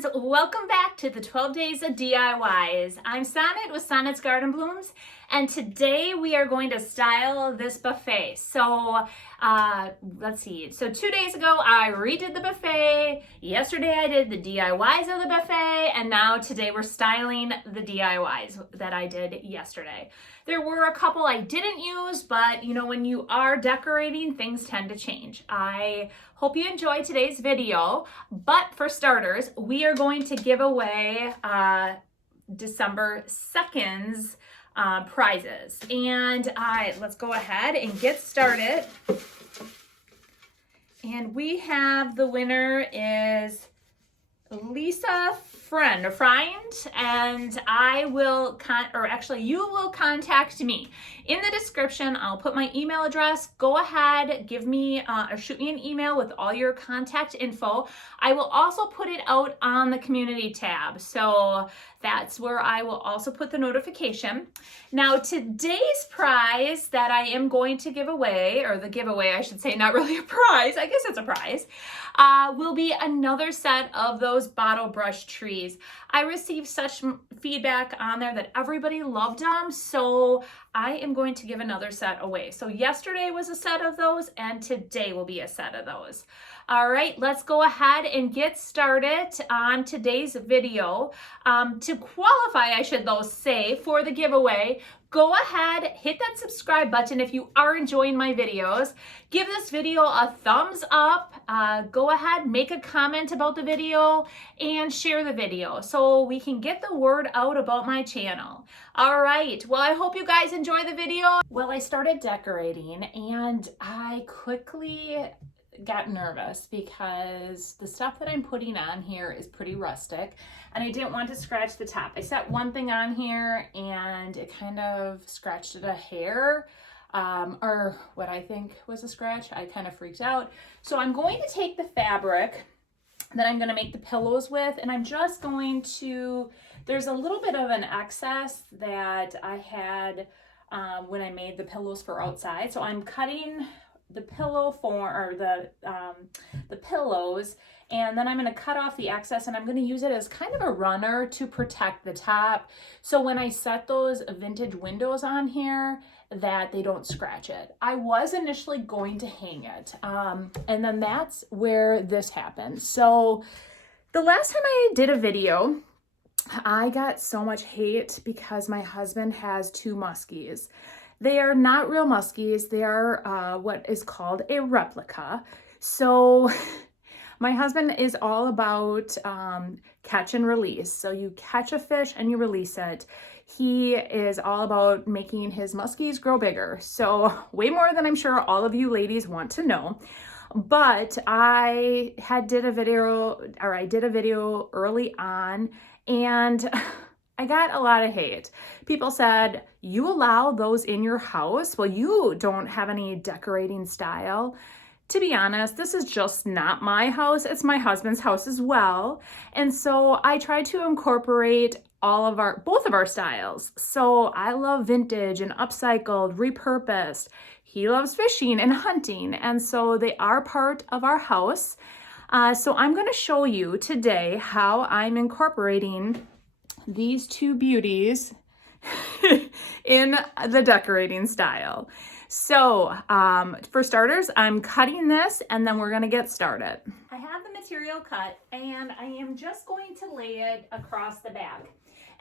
friends, welcome back to the 12 Days of DIYs. I'm Sonnet with Sonnet's Garden Blooms, and today we are going to style this buffet. So let's see, so 2 days ago I redid the buffet, yesterday I did the DIYs of the buffet, and now today we're styling the DIYs that I did yesterday. There were a couple I didn't use, but you know, when you are decorating, things tend to change. I hope you enjoyed today's video, but for starters, we are going to give away December 2nd's prizes. And let's go ahead and get started. And we have, the winner is Lisa Friend, and I will you will contact me. In the description, I'll put my email address. Go ahead, give me or shoot me an email with all your contact info. I will also put it out on the community tab, so that's where I will also put the notification. Now, today's prize that I am going to give away, or the giveaway, I should say, not really a prize, I guess it's a prize, will be another set of those bottle brush trees. I received such feedback on there that everybody loved them, so I am going to give another set away. So yesterday was a set of those, and today will be a set of those. All right, let's go ahead and get started on today's video. To qualify, I should though say, for the giveaway, go ahead, hit that subscribe button if you are enjoying my videos. Give this video a thumbs up. Go ahead, make a comment about the video, and share the video so we can get the word out about my channel. All right, well, I hope you guys enjoy the video. Well, I started decorating and I quickly got nervous because the stuff that I'm putting on here is pretty rustic and I didn't want to scratch the top. I set one thing on here and it kind of scratched it a hair, or what I think was a scratch. I kind of freaked out. So I'm going to take the fabric that I'm going to make the pillows with, and I'm just going to, there's a little bit of an excess that I had when I made the pillows for outside. So I'm cutting the pillow the pillows, and then I'm going to cut off the excess, and I'm going to use it as kind of a runner to protect the top, so when I set those vintage windows on here that they don't scratch it. I was initially going to hang it, and then that's where this happened. So the last time I did a video, I got so much hate because my husband has two muskies. They are not real muskies. They are what is called a replica. So my husband is all about catch and release. So you catch a fish and you release it. He is all about making his muskies grow bigger. So way more than I'm sure all of you ladies want to know. But I did a video early on, and I got a lot of hate. People said, you allow those in your house? Well, you don't have any decorating style. To be honest, this is just not my house. It's my husband's house as well. And so I tried to incorporate both of our styles. So I love vintage and upcycled, repurposed. He loves fishing and hunting. And so they are part of our house. So I'm going to show you today how I'm incorporating these two beauties in the decorating style. So for starters, I'm cutting this and then we're gonna get started. I have the material cut and I am just going to lay it across the back.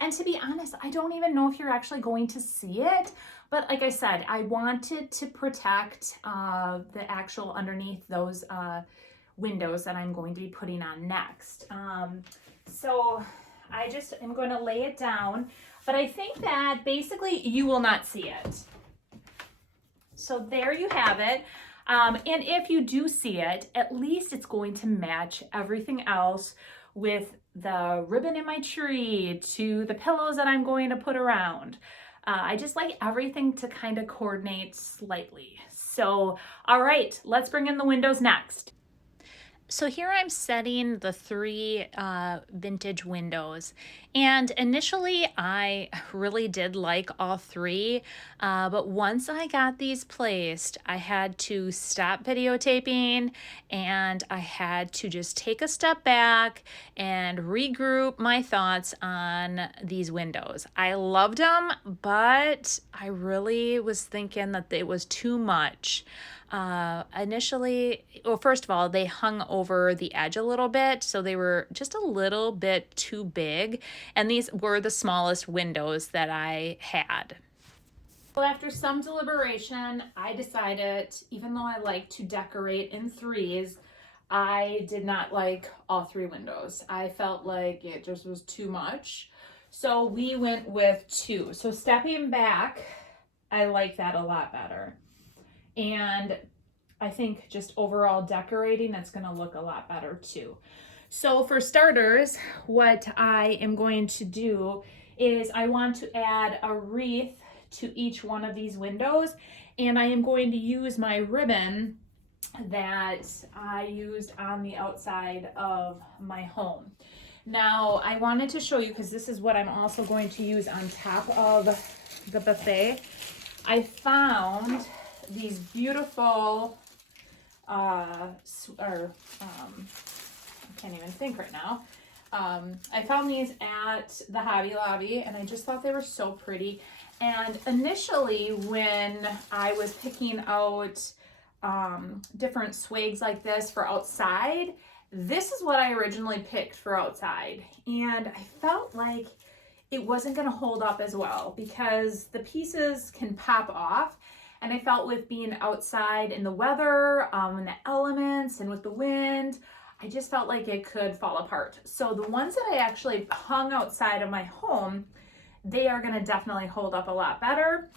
And to be honest, I don't even know if you're actually going to see it, but like I said, I wanted to protect the actual underneath those windows that I'm going to be putting on next. So I just am going to lay it down, but I think that basically you will not see it. So there you have it. And if you do see it, at least it's going to match everything else, with the ribbon in my tree to the pillows that I'm going to put around. I just like everything to kind of coordinate slightly. So, all right, let's bring in the windows next. So here I'm setting the three vintage windows. And initially I really did like all three, but once I got these placed, I had to stop videotaping and I had to just take a step back and regroup my thoughts on these windows. I loved them, but I really was thinking that it was too much. Initially, well, first of all, they hung over the edge a little bit, so they were just a little bit too big, and these were the smallest windows that I had. Well, after some deliberation, I decided, even though I like to decorate in threes, I did not like all three windows. I felt like it just was too much. So we went with two. So stepping back, I like that a lot better. And I think just overall decorating, that's going to look a lot better too. So for starters, what I am going to do is I want to add a wreath to each one of these windows, and I am going to use my ribbon that I used on the outside of my home. Now I wanted to show you, because this is what I'm also going to use on top of the buffet. I found these beautiful I can't even think right now. I found these at the Hobby Lobby and I just thought they were so pretty. And initially when I was picking out different swags like this for outside, this is what I originally picked for outside. And I felt like it wasn't going to hold up as well because the pieces can pop off. And I felt with being outside in the weather, and the elements and with the wind, I just felt like it could fall apart. So the ones that I actually hung outside of my home, they are gonna definitely hold up a lot better.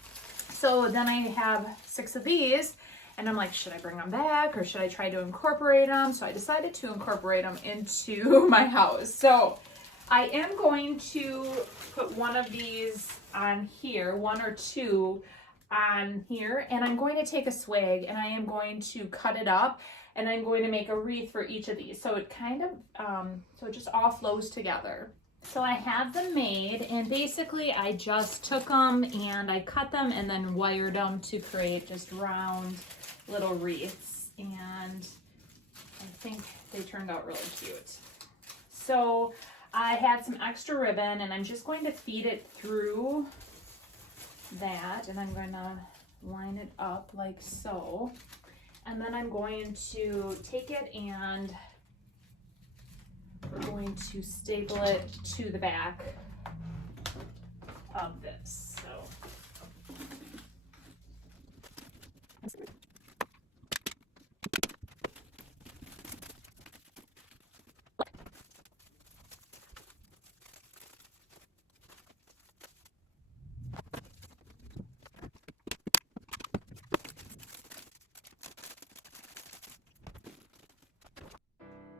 So then I have 6 of these and I'm like, should I bring them back or should I try to incorporate them? So I decided to incorporate them into my house. So I am going to put one of these on here, 1 or 2 on here, and I'm going to take a swag and I am going to cut it up and I'm going to make a wreath for each of these. So it kind of, so it just all flows together. So I have them made and basically I just took them and I cut them and then wired them to create just round little wreaths, and I think they turned out really cute. So I had some extra ribbon and I'm just going to feed it through that, and I'm going to line it up like so, and then I'm going to take it and we're going to staple it to the back of this.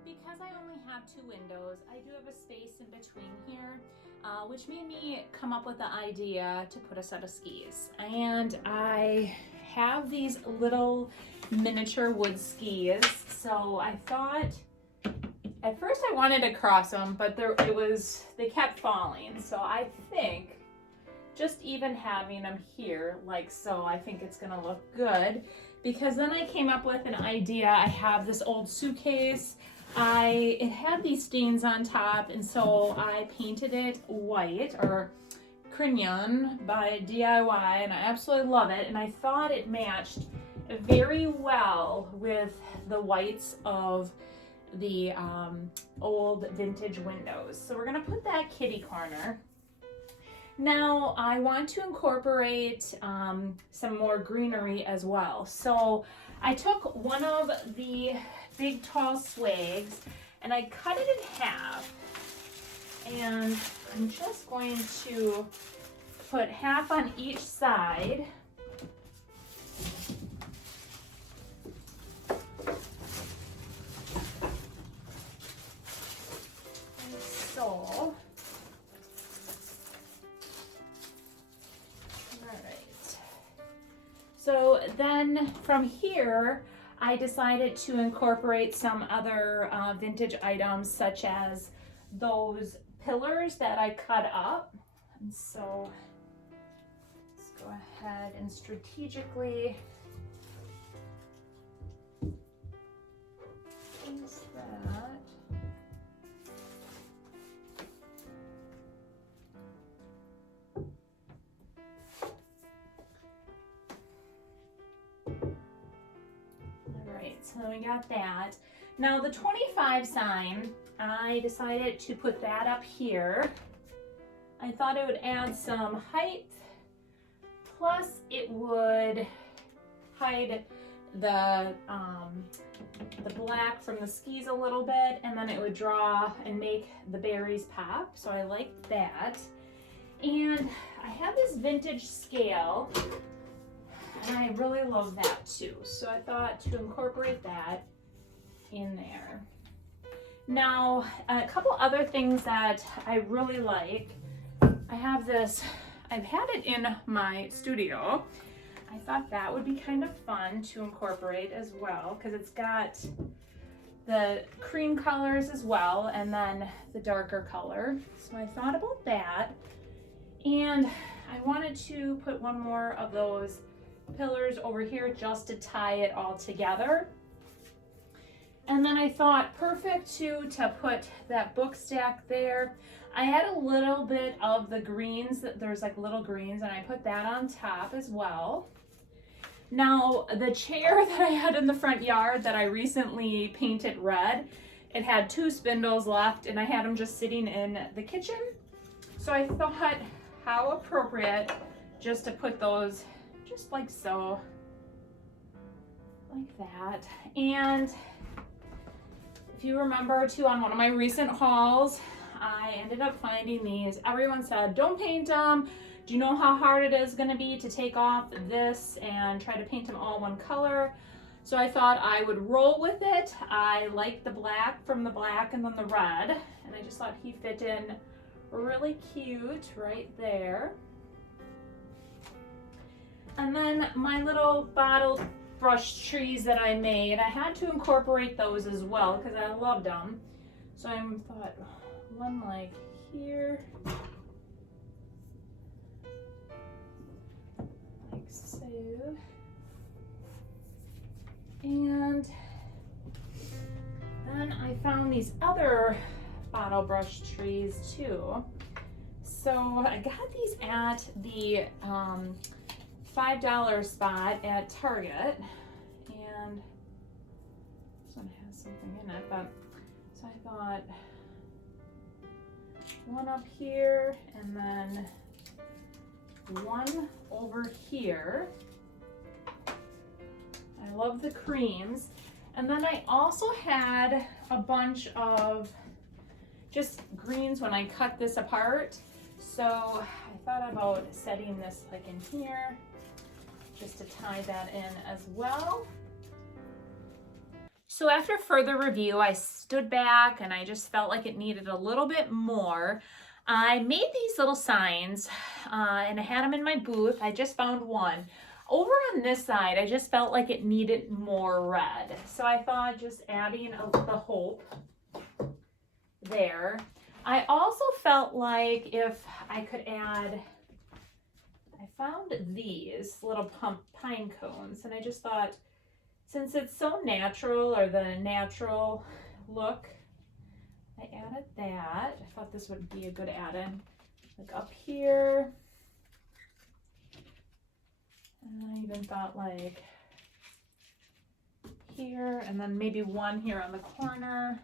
Because I only have 2 windows, I do have a space in between here, which made me come up with the idea to put a set of skis. And I have these little miniature wood skis, so I thought, at first I wanted to cross them, but they kept falling. So I think just even having them here like so, I think it's gonna look good, because then I came up with an idea. I have this old suitcase. It had these stains on top, and so I painted it white, or crayon by DIY, and I absolutely love it. And I thought it matched very well with the whites of the old vintage windows. So we're gonna put that kitty corner. Now I want to incorporate some more greenery as well. So I took one of the big tall swags and I cut it in half, and I'm just going to put half on each side. Like so. So then from here, I decided to incorporate some other vintage items, such as those pillars that I cut up. And so let's go ahead and strategically place that. So we got that. Now the 25 sign, I decided to put that up here. I thought it would add some height, plus it would hide the black from the skis a little bit, and then it would draw and make the berries pop. So I liked that. And I have this vintage scale, and I really love that too. So I thought to incorporate that in there. Now, a couple other things that I really like. I have this, I've had it in my studio. I thought that would be kind of fun to incorporate as well, because it's got the cream colors as well, and then the darker color. So I thought about that. And I wanted to put one more of those pillars over here just to tie it all together. And then I thought perfect too to put that book stack there. I had a little bit of the greens, there's like little greens, and I put that on top as well. Now the chair that I had in the front yard that I recently painted red, it had 2 spindles left, and I had them just sitting in the kitchen. So I thought how appropriate just to put those just like so, like that. And if you remember too, on one of my recent hauls, I ended up finding these. Everyone said, don't paint them. Do you know how hard it is gonna be to take off this and try to paint them all one color? So I thought I would roll with it. I like the black from the black and then the red, and I just thought he fit in really cute right there. And then my little bottle brush trees that I made, I had to incorporate those as well because I loved them. So I thought one like here, like so. And then I found these other bottle brush trees too. So I got these at the $5 spot at Target, and this one has something in it, but so I thought one up here and then one over here. I love the creams. And then I also had a bunch of just greens when I cut this apart. So I thought about setting this like in here, just to tie that in as well. So after further review, I stood back and I just felt like it needed a little bit more. I made these little signs and I had them in my booth. I just found one. Over on this side, I just felt like it needed more red. So I thought just adding the hope there. I also felt like if I could add, I found these little pine cones, and I just thought, since it's so natural, or the natural look, I added that. I thought this would be a good add-in, like up here. And I even thought like here, and then maybe one here on the corner.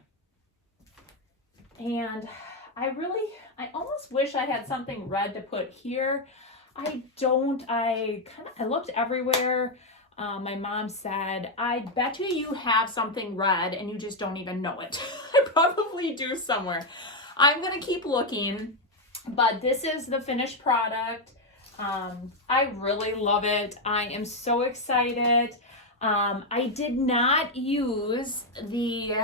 And I almost wish I had something red to put here. I don't, I looked everywhere. My mom said, I bet you have something red and you just don't even know it. I probably do somewhere. I'm gonna keep looking, but this is the finished product. I really love it. I am so excited. I did not use the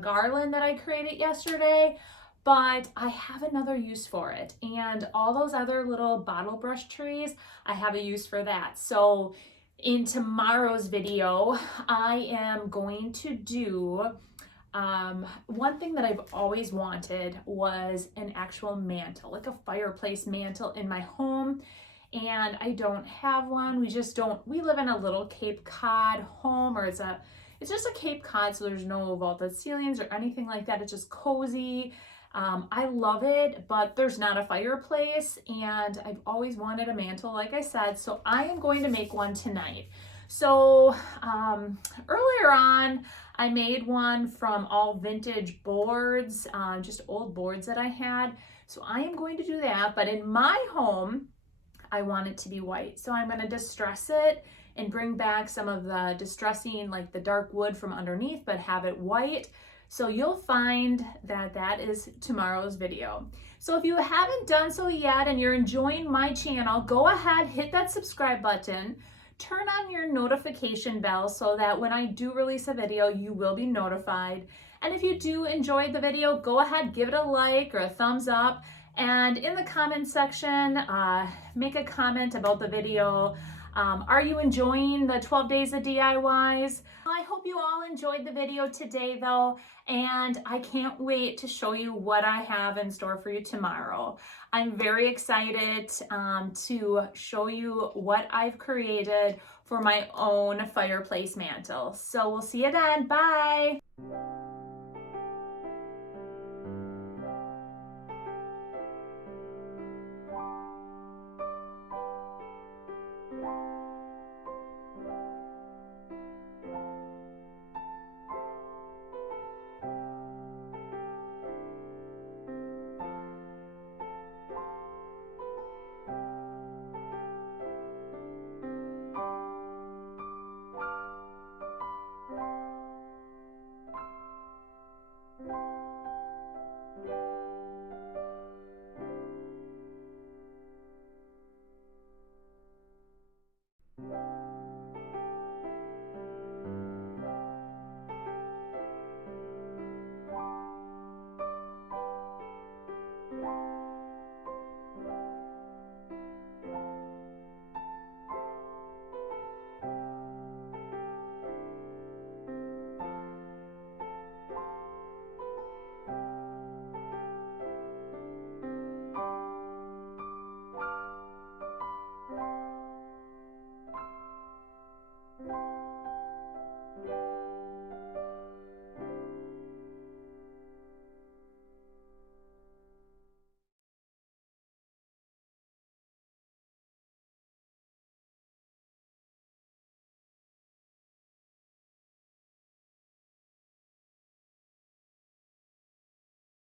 garland that I created yesterday, but I have another use for it. And all those other little bottle brush trees, I have a use for that. So In tomorrow's video, I am going to do one thing that I've always wanted was an actual mantle, like a fireplace mantle in my home. And I don't have one. We live in a little Cape Cod home, or it's just a Cape Cod, so there's no vaulted ceilings or anything like that. It's just cozy. I love it, but there's not a fireplace, and I've always wanted a mantle, like I said, so I am going to make one tonight. So earlier on, I made one from all vintage boards, just old boards that I had. So I am going to do that, but in my home, I want it to be white. So I'm going to distress it and bring back some of the distressing, like the dark wood from underneath, but have it white. So you'll find that that is tomorrow's video. So if you haven't done so yet and you're enjoying my channel, go ahead, hit that subscribe button, turn on your notification bell so that when I do release a video, you will be notified. And if you do enjoy the video, go ahead, give it a like or a thumbs up. And in the comment section, make a comment about the video. Are you enjoying the 12 days of DIYs? I hope you all enjoyed the video today though, and I can't wait to show you what I have in store for you tomorrow. I'm very excited to show you what I've created for my own fireplace mantle. So we'll see you then. Bye.